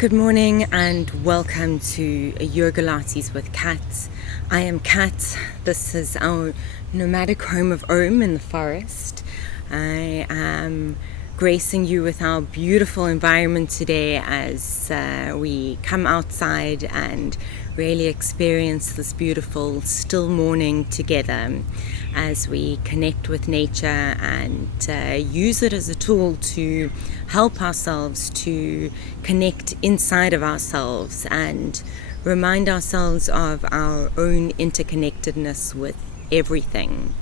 Good morning and welcome to Yogalates with Kat. I am Kat. This is our nomadic home of OAM in the forest. I am gracing you with our beautiful environment today as we come outside and really experience this beautiful still morning together as we connect with nature and use it as a tool to help ourselves to connect inside of ourselves and remind ourselves of our own interconnectedness with everything.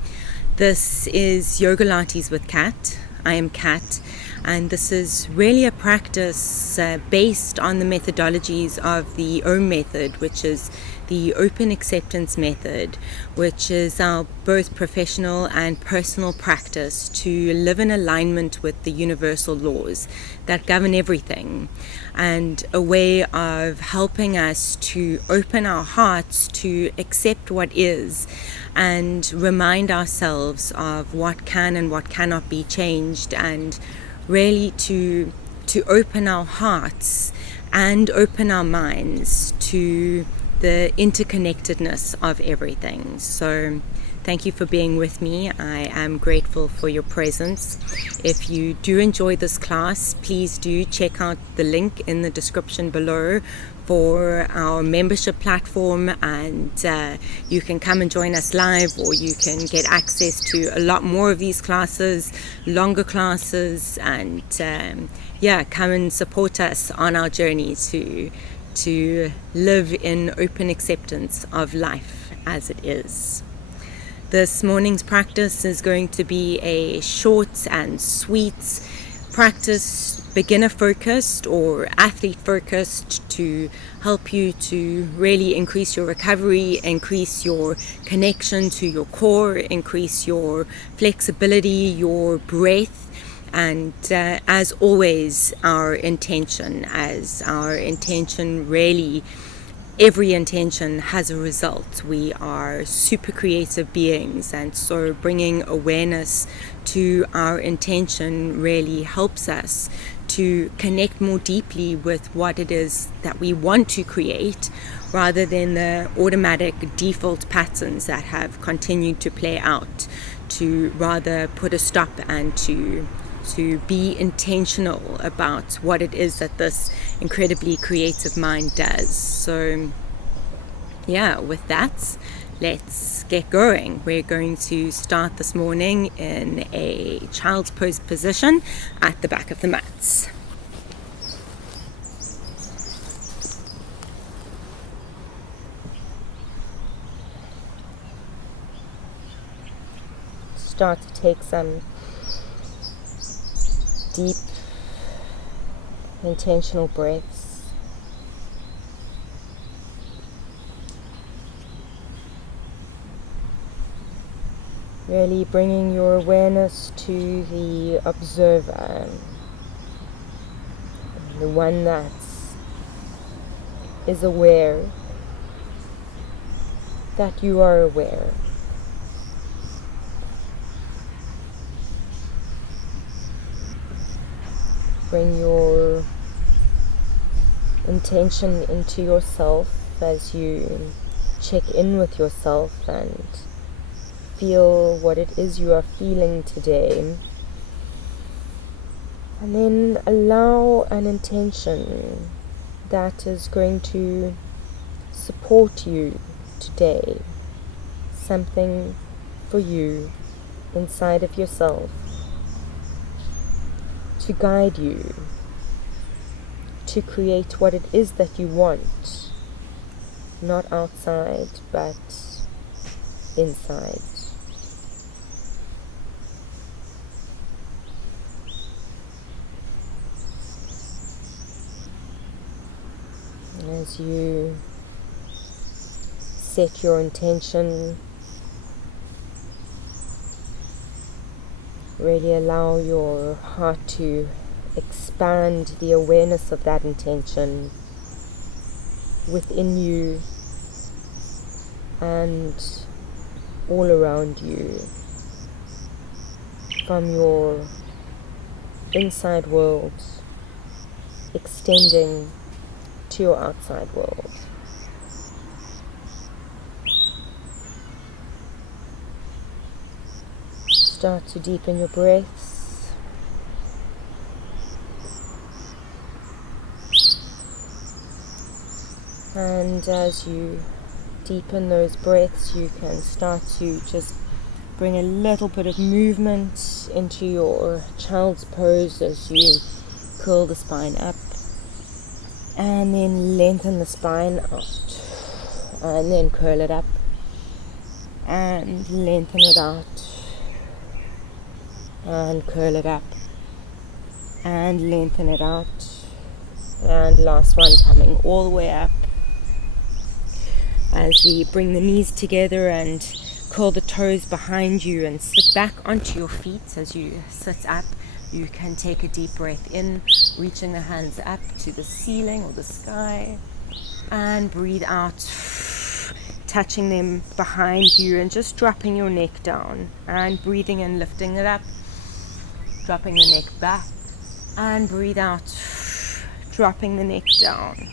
This is Yogalates with Kat. I am Kat, and this is really a practice based on the methodologies of the OAM method, which is the open acceptance method, which is our both professional and personal practice to live in alignment with the universal laws that govern everything, and a way of helping us to open our hearts to accept what is and remind ourselves of what can and what cannot be changed, and really to open our hearts and open our minds to the interconnectedness of everything. So thank you for being with me. I am grateful for your presence. If you do enjoy this class, please do check out the link in the description below for our membership platform, and you can come and join us live, or you can get access to a lot more of these classes, longer classes, and come and support us on our journey to live in open acceptance of life as it is. This morning's practice is going to be a short and sweet practice, beginner focused or athlete focused, to help you to really increase your recovery, increase your connection to your core, increase your flexibility, your breath. And as always, our intention really, every intention has a result. We are super creative beings, and so bringing awareness to our intention really helps us to connect more deeply with what it is that we want to create, rather than the automatic default patterns that have continued to play out, to rather put a stop and to be intentional about what it is that this incredibly creative mind does. So with that, let's get going. We're going to start this morning in a child's pose position at the back of the mats. Start to take some deep, intentional breaths. Really bringing your awareness to the observer, the one that is aware that you are aware. Bring your intention into yourself as you check in with yourself and feel what it is you are feeling today. And then allow an intention that is going to support you today, something for you inside of yourself, to guide you to create what it is that you want, not outside but inside. And as you set your intention, really allow your heart to expand the awareness of that intention within you and all around you, from your inside world, extending into your outside world. Start to deepen your breaths. And as you deepen those breaths, you can start to just bring a little bit of movement into your child's pose as you curl the spine up, and then lengthen the spine out, and then curl it up and lengthen it out and curl it up and lengthen it out, and last one coming all the way up as we bring the knees together and curl the toes behind you and sit back onto your feet. As you sit up, you can take a deep breath in, reaching the hands up to the ceiling or the sky, and breathe out, touching them behind you and just dropping your neck down, and breathing in, lifting it up, dropping the neck back, and breathe out, dropping the neck down,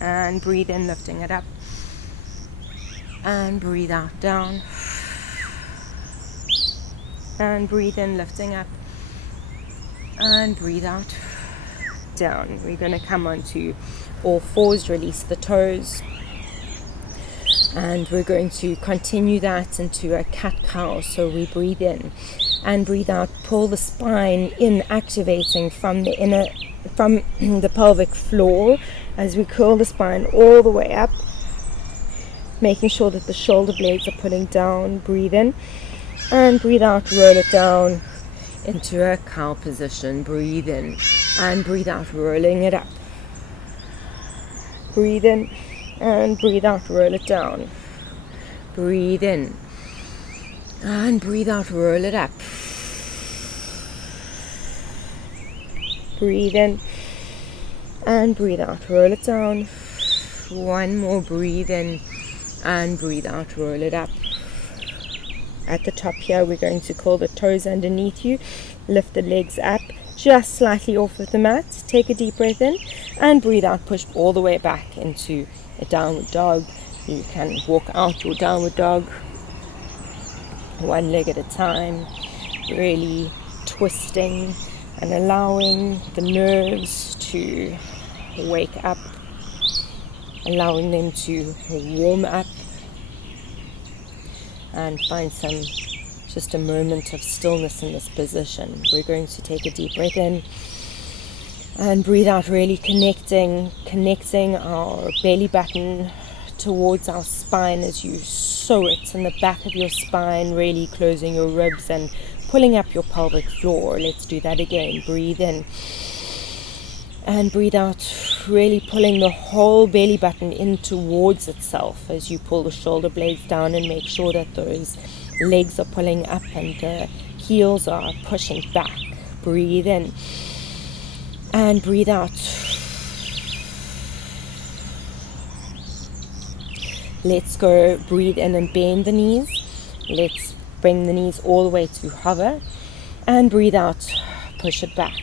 and breathe in, lifting it up, and breathe out, down, and breathe in, lifting up, and breathe out, down. We're going to come onto all fours, release the toes, and we're going to continue that into a cat-cow. So we breathe in and breathe out, pull the spine in, activating from the pelvic floor as we curl the spine all the way up, making sure that the shoulder blades are pulling down. Breathe in and breathe out, roll it down into a cow position. Breathe in and breathe out, rolling it up. Breathe in and breathe out, roll it down. Breathe in and breathe out, roll it up. Breathe in and breathe out, roll it down. One more, breathe in and breathe out, roll it up. At the top here, we're going to curl the toes underneath you, lift the legs up just slightly off of the mat, take a deep breath in and breathe out, push all the way back into a downward dog. You can walk out your downward dog one leg at a time, really twisting and allowing the nerves to wake up, allowing them to warm up, and find just a moment of stillness in this position. We're going to take a deep breath in and breathe out, really connecting our belly button towards our spine as you sew it in the back of your spine, really closing your ribs and pulling up your pelvic floor. Let's do that again. Breathe in and breathe out, really pulling the whole belly button in towards itself as you pull the shoulder blades down, and make sure that those legs are pulling up and the heels are pushing back. Breathe in and breathe out. Let's go. Breathe in and bend the knees. Let's bring the knees all the way to hover, and breathe out, push it back,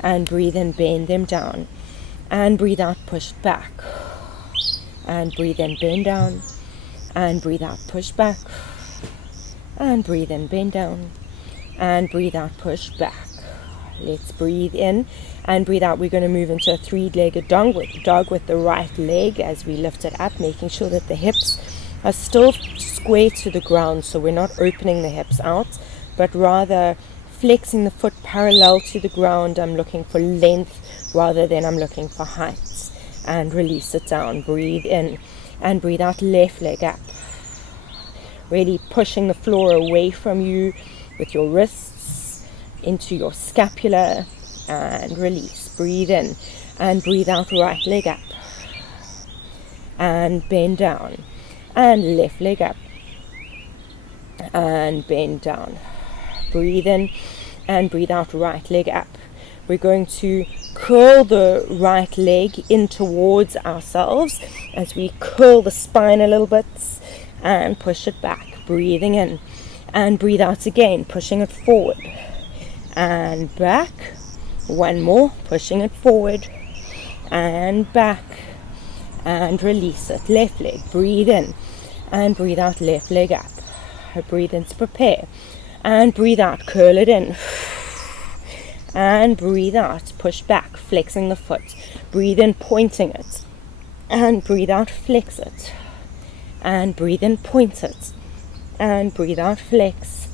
and breathe in, bend them down, and breathe out, push it back, and breathe in, bend down, and breathe out, push back, and breathe in, bend down, and breathe out, push back. Let's breathe in and breathe out. We're going to move into a three-legged dog with the right leg as we lift it up, making sure that the hips are still square to the ground, so we're not opening the hips out, but rather flexing the foot parallel to the ground. I'm looking for length rather than I'm looking for height. And release it down. Breathe in and breathe out, left leg up. Really pushing the floor away from you with your wrists into your scapula, and release. Breathe in and breathe out, right leg up, and bend down, and left leg up, and bend down. Breathe in and breathe out, right leg up. We're going to curl the right leg in towards ourselves as we curl the spine a little bit and push it back. Breathing in and breathe out again, pushing it forward and back. One more, pushing it forward and back, and release it. Left leg, breathe in, and breathe out, left leg up. Breathe in to prepare, and breathe out, curl it in, and breathe out, push back, flexing the foot. Breathe in, pointing it, and breathe out, flex it, and breathe in, point it, and breathe out, flex,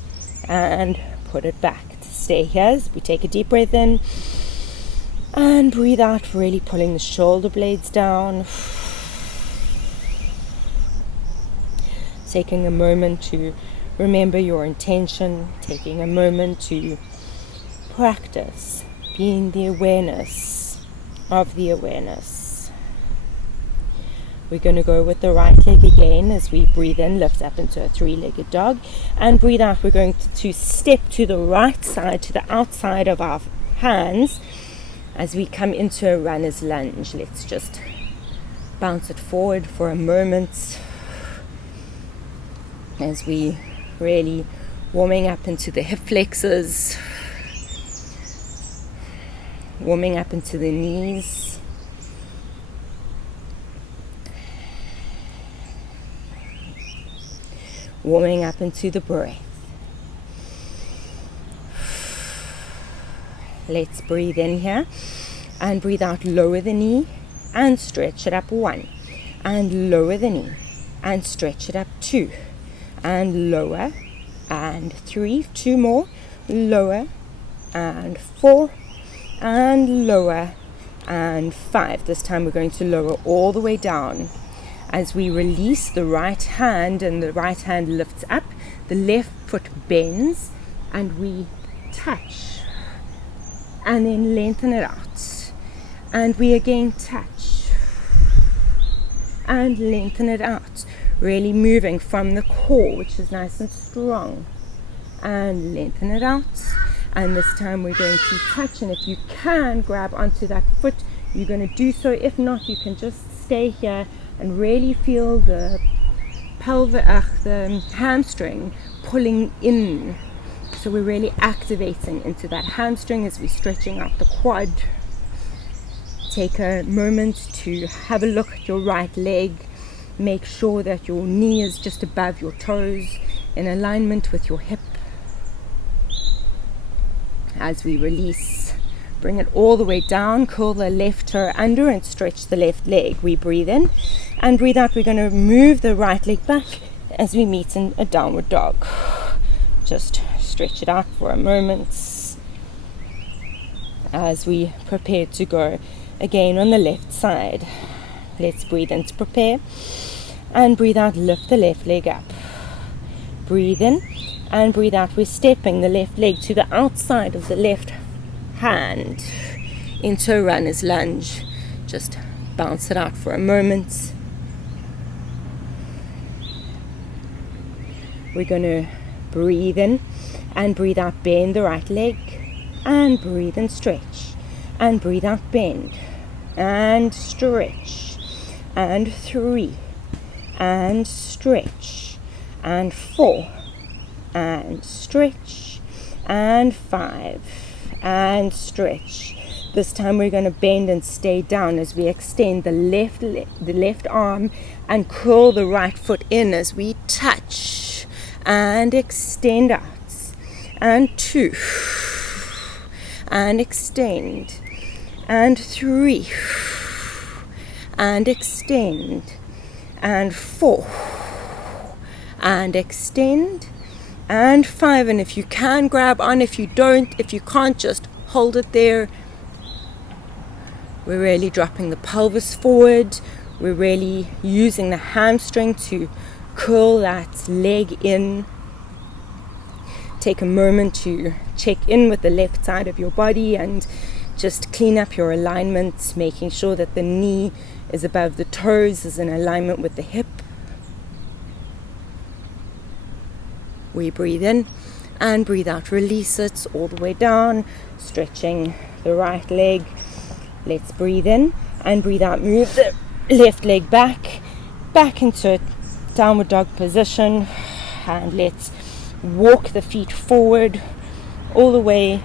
and put it back. Stay here as we take a deep breath in, and breathe out, really pulling the shoulder blades down. Taking a moment to remember your intention, taking a moment to practice being the awareness of the awareness. We're going to go with the right leg again as we breathe in, lift up into a three-legged dog, and breathe out. We're going to step to the right side, to the outside of our hands as we come into a runner's lunge. Let's just bounce it forward for a moment as we really warming up into the hip flexors, warming up into the knees, warming up into the breath. Let's breathe in here and breathe out, lower the knee and stretch it up, 1, and lower the knee and stretch it up, 2, and lower, and 3, 2 more, lower, and 4, and lower, and 5. This time we're going to lower all the way down as we release the right hand, and the right hand lifts up, the left foot bends, and we touch, and then lengthen it out, and we again touch, and lengthen it out. Really moving from the core, which is nice and strong, and lengthen it out. And this time we're going to touch, and if you can grab onto that foot, you're going to do so. If not, you can just stay here and really feel the the hamstring pulling in. So we're really activating into that hamstring as we're stretching out the quad. Take a moment to have a look at your right leg. Make sure that your knee is just above your toes, in alignment with your hip. As we release, bring it all the way down, curl the left toe under and stretch the left leg. We breathe in and breathe out. We're going to move the right leg back as we meet in a downward dog. Just stretch it out for a moment as we prepare to go again on the left side. Let's breathe in to prepare, and breathe out, lift the left leg up. Breathe in and breathe out. We're stepping the left leg to the outside of the left hand into a runner's lunge. Just bounce it out for a moment. We're going to breathe in and breathe out, bend the right leg, and breathe and stretch, and breathe out, bend and stretch, and 3, and stretch, and 4, and stretch, and 5, and stretch. This time we're going to bend and stay down as we extend the left arm and curl the right foot in as we touch and extend out, and 2, and extend, and 3, and extend, and 4, and extend, and 5. And if you can, grab on. If you don't, if you can't, just hold it there. We're really dropping the pelvis forward. We're really using the hamstring to curl that leg in. Take a moment to check in with the left side of your body and just clean up your alignment, making sure that the knee is above the toes, is in alignment with the hip. We breathe in and breathe out, release it all the way down, stretching the right leg. Let's breathe in and breathe out, move the left leg back into a downward dog position, and let's walk the feet forward all the way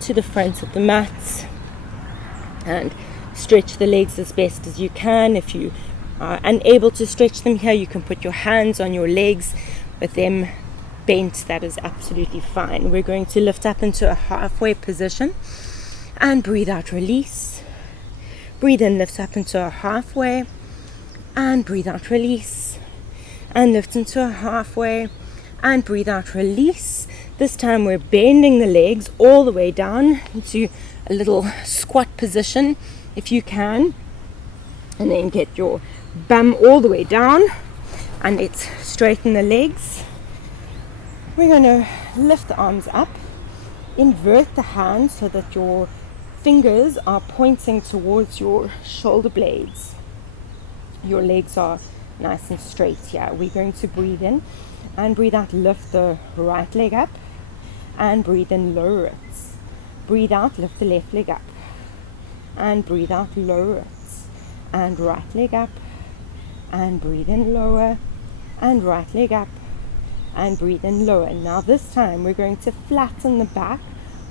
to the front of the mat and stretch the legs as best as you can. If you are unable to stretch them here, you can put your hands on your legs with them bent. That is absolutely fine. We're going to lift up into a halfway position and breathe out, release. Breathe in, lift up into a halfway, and breathe out, release. And lift into a halfway, and breathe out, release. This time we're bending the legs all the way down into a little squat position if you can, and then get your bum all the way down, and let's straighten the legs. We're going to lift the arms up, invert the hands so that your fingers are pointing towards your shoulder blades. Your legs are nice and straight here. We're going to breathe in and breathe out, lift the right leg up, and breathe in, lower it. Breathe out, lift the left leg up, and breathe out, lower it. And right leg up, and breathe in, lower, and right leg up, and breathe in, lower. Now this time we're going to flatten the back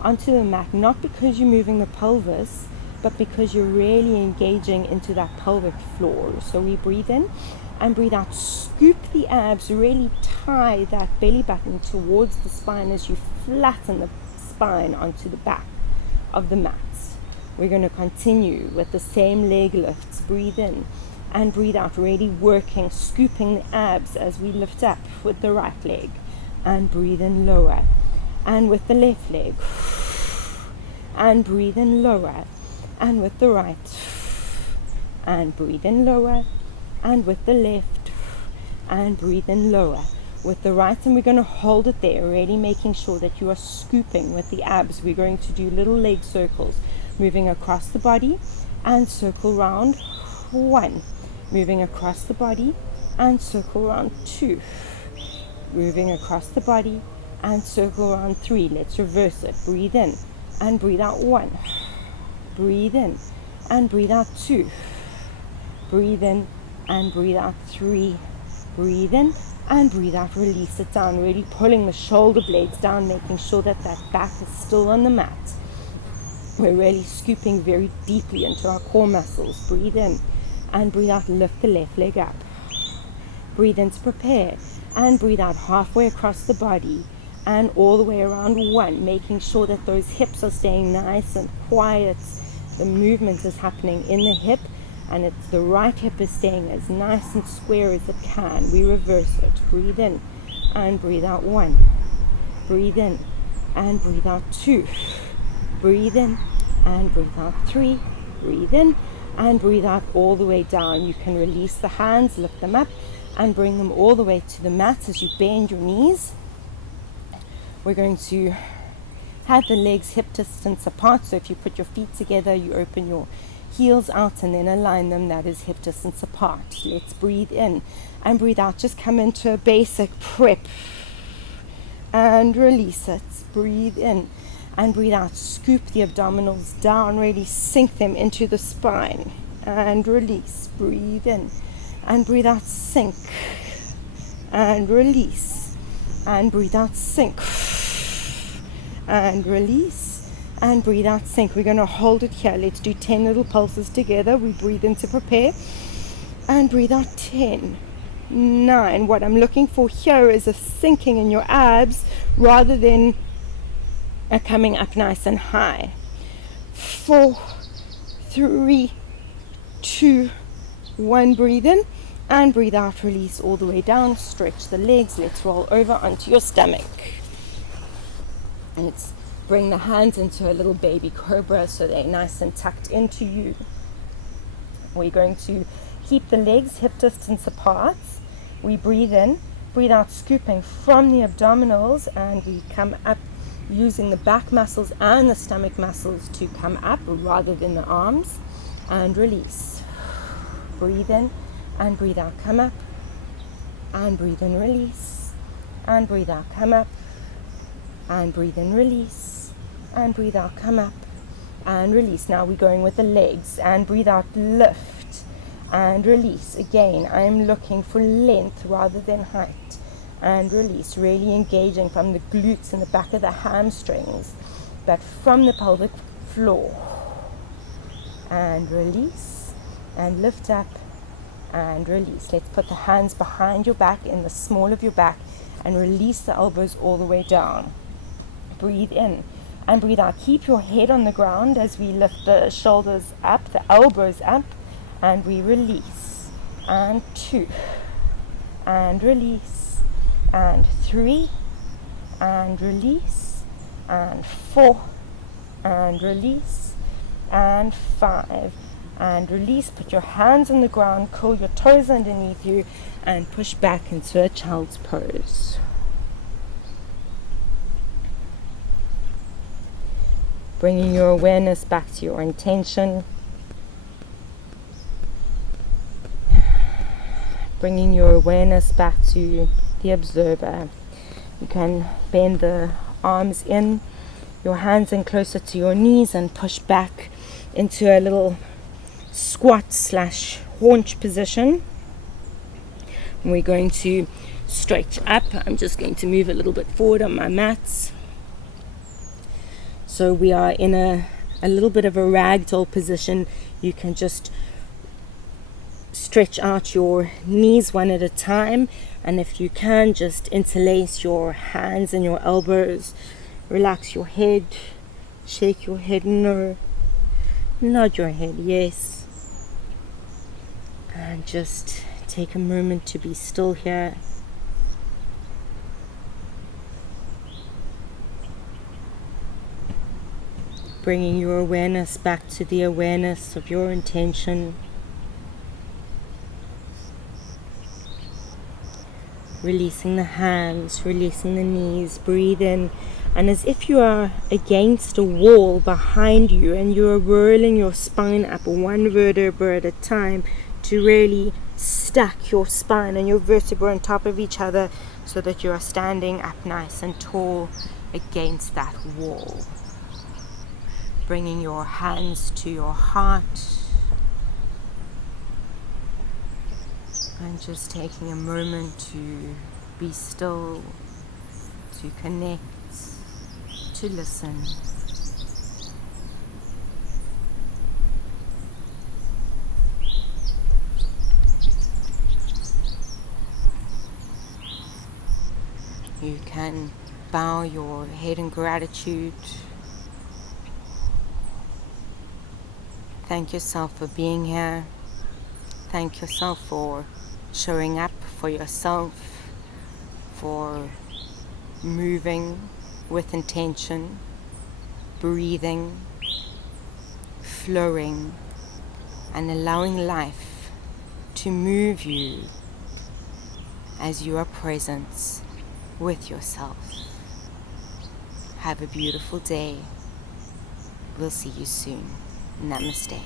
onto the mat, not because you're moving the pelvis, but because you're really engaging into that pelvic floor. So we breathe in and breathe out, scoop the abs, really tie that belly button towards the spine as you flatten the spine onto the back of the mat. We're going to continue with the same leg lifts. Breathe in and breathe out, really working, scooping the abs as we lift up with the right leg, and breathe in, lower, and with the left leg, and breathe in, lower, and with the right, and breathe in, lower, and with the left, and breathe in, lower with the right. And we're going to hold it there, really making sure that you are scooping with the abs. We're going to do little leg circles, moving across the body and circle round, 1, moving across the body and circle round, 2, moving across the body and circle round, 3. Let's reverse it. Breathe in and breathe out, 1, breathe in and breathe out, 2, breathe in and breathe out, 3, breathe in and breathe out, release it down, really pulling the shoulder blades down, making sure that that back is still on the mat. We're really scooping very deeply into our core muscles. Breathe in and breathe out, lift the left leg up. Breathe in to prepare and breathe out halfway across the body and all the way around, 1, making sure that those hips are staying nice and quiet. The movement is happening in the hip, and it's the right hip is staying as nice and square as it can. We reverse it. Breathe in and breathe out, 1, breathe in and breathe out, 2, breathe in and breathe out, 3, breathe in and breathe out all the way down. You can release the hands, lift them up and bring them all the way to the mat as you bend your knees. We're going to have the legs hip distance apart, so if you put your feet together, you open your heels out and then align them. That is hip distance apart. Let's breathe in and breathe out. Just come into a basic prep and release it. Breathe in and breathe out. Scoop the abdominals down, really sink them into the spine and release. Breathe in and breathe out, sink and release and breathe out, sink and release and breathe out, sink. We're going to hold it here. Let's do 10 little pulses together. We breathe in to prepare and breathe out, 10, 9. What I'm looking for here is a sinking in your abs rather than a coming up nice and high. 4, 3, 2, 1. Breathe in and breathe out, release all the way down. Stretch the legs. Let's roll over onto your stomach. And let's bring the hands into a little baby cobra so they're nice and tucked into you. We're going to keep the legs hip distance apart. We breathe in, breathe out, scooping from the abdominals, and we come up using the back muscles and the stomach muscles to come up rather than the arms, and release. Breathe in and breathe out, come up, and breathe in, release, and breathe out, come up, and breathe in, release, and breathe out, come up, and release. Now we're going with the legs, and breathe out, lift, and release. Again, I'm looking for length rather than height, and release, really engaging from the glutes and the back of the hamstrings, but from the pelvic floor, and release, and lift up and release. Let's put the hands behind your back in the small of your back and release the elbows all the way down. Breathe in and breathe out. Keep your head on the ground as we lift the shoulders up, the elbows up, and we release. And 2, and release, and 3, and release, and 4, and release, and 5, and release. Put your hands on the ground, curl your toes underneath you, and push back into a child's pose. Bringing your awareness back to your intention. Bringing your awareness back to the observer. You can bend the arms in, your hands in closer to your knees, and push back into a little squat / haunch position. And we're going to stretch up. I'm just going to move a little bit forward on my mats. So we are in a little bit of a ragdoll position. You can just stretch out your knees one at a time, and if you can, just interlace your hands and your elbows. Relax your head, shake your head no, nod your head yes, and just take a moment to be still here. Bringing your awareness back to the awareness of your intention. Releasing the hands, releasing the knees, breathe in, and as if you are against a wall behind you and you are rolling your spine up one vertebra at a time to really stack your spine and your vertebrae on top of each other so that you are standing up nice and tall against that wall. Bringing your hands to your heart and just taking a moment to be still, to connect, to listen. You can bow your head in gratitude. Thank yourself for being here. Thank yourself for showing up for yourself, for moving with intention, breathing, flowing, and allowing life to move you as you are present with yourself. Have a beautiful day. We'll see you soon. Namaste.